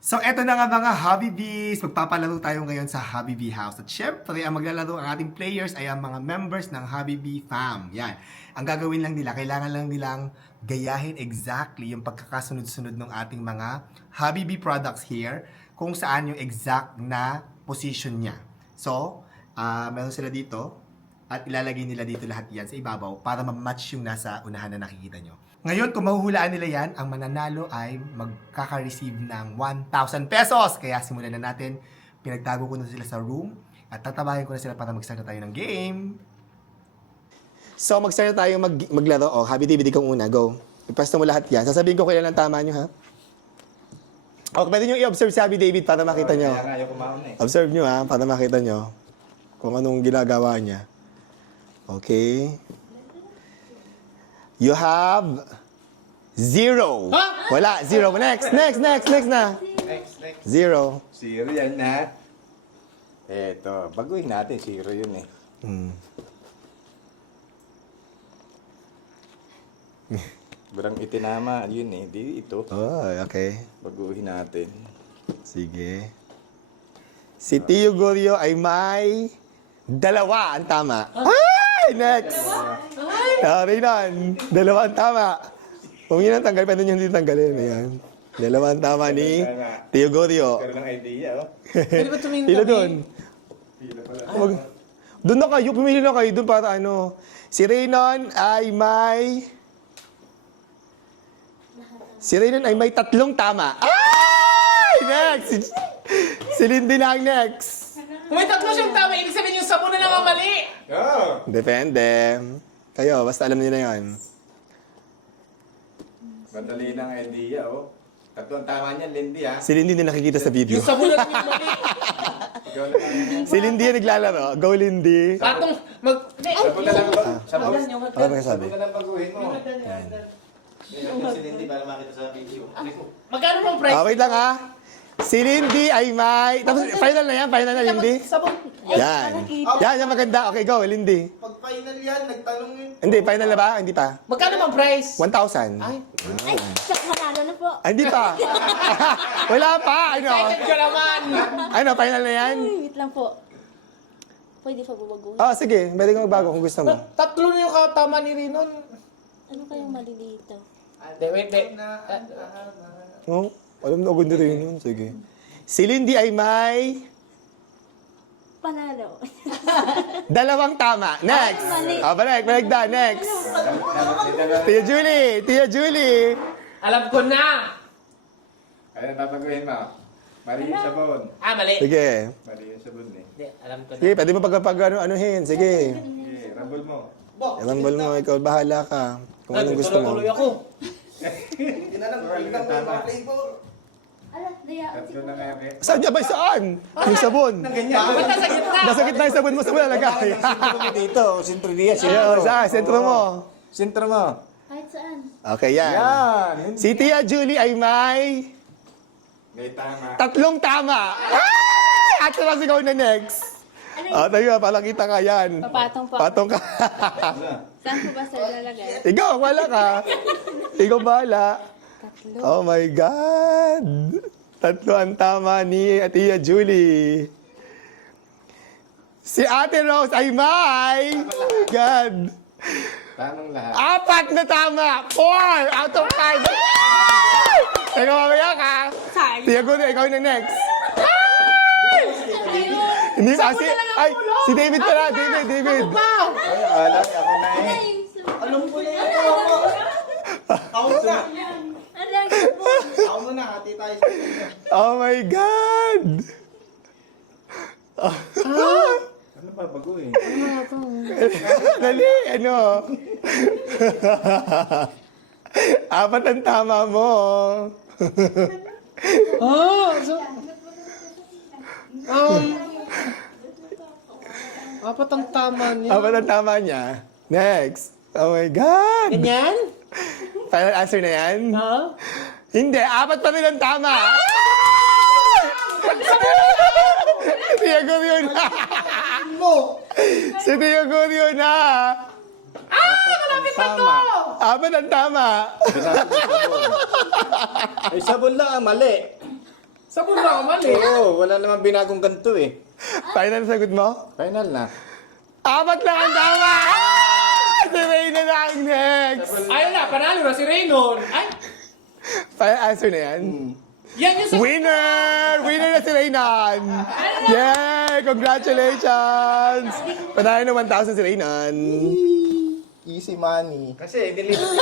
So, eto na nga mga Hobby Bees. Magpapalaro tayo ngayon sa Hobby Bee House. At syempre, ang maglalaro ang ating players ay ang mga members ng Hobby Bee Fam. Yan. Ang gagawin lang nila, kailangan lang nilang gayahin exactly yung pagkakasunod-sunod ng ating mga Hobby Bee products here kung saan yung exact na position niya. So, meron sila dito at ilalagay nila dito lahat yan sa ibabaw para ma-match yung nasa unahan na nakikita nyo. Ngayon, kung mahuhulaan nila yan, ang mananalo ay magkaka-receive ng 1,000 pesos. Kaya simulan na natin. Pinagtago ko na sila sa room at tatabayan ko na sila para mag-start na tayo ng game. So, mag-start na tayo maglaro. O, Happy David, ikaw una. Go. Ipwesto mo lahat yan. Sasabihin ko kailan ang tama nyo, ha? O, pwede nyo i-observe si Happy David para makita nyo. Observe nyo, ha? Para makita nyo kung anong ginagawa niya. Okay. You have 0. Huh? Wala, 0. Next na. Next. 0. Zero yan na. Eto, baguhin natin. Zero yun eh. Barang itinama, yun eh. Di ito. Oh, okay. Baguhin natin. Sige. Si Tio Gorio ay may 2 ang tama. Ay! Next! Reynan, 2 ang tama. Kung yun ang tanggal, pwede nyo hindi tanggalin. Ayan. 2 ang tama ni Tio Gorio. Pero ng idea, oh. Pwede ba tumingin Pila kami? doon. Pila pala. Doon na kayo, pumili na kayo doon para ano. Si Reynan ay may... Si Reynan ay may 3 tama. Ay! Next! Si Lindy na ang next. Kung may 3 siyang tama, ibig sabihin yung 10 na lang ang mali. Oh! Depende. Kayo, basta alam niyo na yan. Madali ng idea, oh. Tatlong tama niyan, Lindy, ha? Si Lindy na nakikita sa video. Yung 10 na lang yung mali. Ikaw na lang. Si Lindy yung naglalaro. Go, Lindy. Patong mag... Sabon na lang ba? Sabon? Ano ba kasabi? Sabon na lang baguhin mo. Yan. Si Lindy para makita sa video. Magkano mong price? Wait lang ha. Si Lindy ay may... Tapos, final na yan? Final na, Lindy? Sabon. Yan. Yan maganda. Okay, go, Lindy. Pag final yan, nagtanong yun. Hindi, final na ba? Hindi pa. Magkano mong price? 1,000. Ay, Ay, sak manalo na po. Hindi pa. Wala pa. Ano? excited ka naman. Ano, final na yan? Ay, wait lang po. Pwede pa babaguhin. Oh, sige. Pwede kang magbago kung gusto mo. Tatlo na yung tama ni Rinon. Ano kayang mali dito? Wait. Oh, alam na ako nito yun. Sige. Si Lindy ay may... Panalo. 2 tama. Next. Mali. Balik na. Next. Tia Julie. Alam ko na. Kaya babaguhin mo. Mali yung sabon. Mali. Sige. Mali yung sabon, eh. Hindi, alam ko na. Sige, pwede mo anuhin. Sige. Sige, rambol mo. Rambol mo, ikaw bahala ka. Kung anong gusto mo. Tuloy ako. Hindi na lang, tingnan mo yung mga flavor. Ala, daya. Tatlo na nga, eh. Saan niya ba? Saan? Yung sabon. Ba't nasa gitna? Nasa gitna yung sabon mo sa malalagay. Dito, sentro niya. Sa sentro mo. Sentro mo. Kahit saan. Okay, yan. Yan. Si Tia Julie ay may... May tama. 3 tama. Ay! At saka sigaw na next. Tayo, palakita ka yan. Papatong po. Patong ka. Saan ko ba sa lalagay? Ikaw, wala ka. Ikaw bahala. 3. Oh my God! 3 ang tama ni Tia Julie. Si Ate Rose ay may... God! Tamang lahat. 4 na tama! 4 out of 5! Ikaw mamaya ka! Sorry. Tia Julie, ikaw na next. Hindi pa si... Ay, si David pala. David. Ay, alam, ako na eh. Alam ko na yun. Ako muna. Aray po. Ako muna, hati tayo sa inyo. Oh my God! Ano ba baguhin? Dali, ano? 4 ang tama mo. Apat ang tama niya. 4 ang tama niya. Next. Oh my God! Ganyan? Final answer na yan? Ha? Hindi, 4 pa rin ang tama. Tia Gurio na. Si Tia Gurio na. Malapit na to! Apat ang tama. Ay, sabon lang, mali. Sa puno ako mali. Oo, wala naman binagong ganito eh. Final sagot mo? Final na. 4 lang ang tama! Si Reyna na ang next! Ayun na, panalo na si Raynon. Ay, Final answer na yan? yan yung sa... Winner! Winner na si Reynan! Yay! Congratulations! Panalo na 1,000 si Reynan. Easy money. Kasi, nililito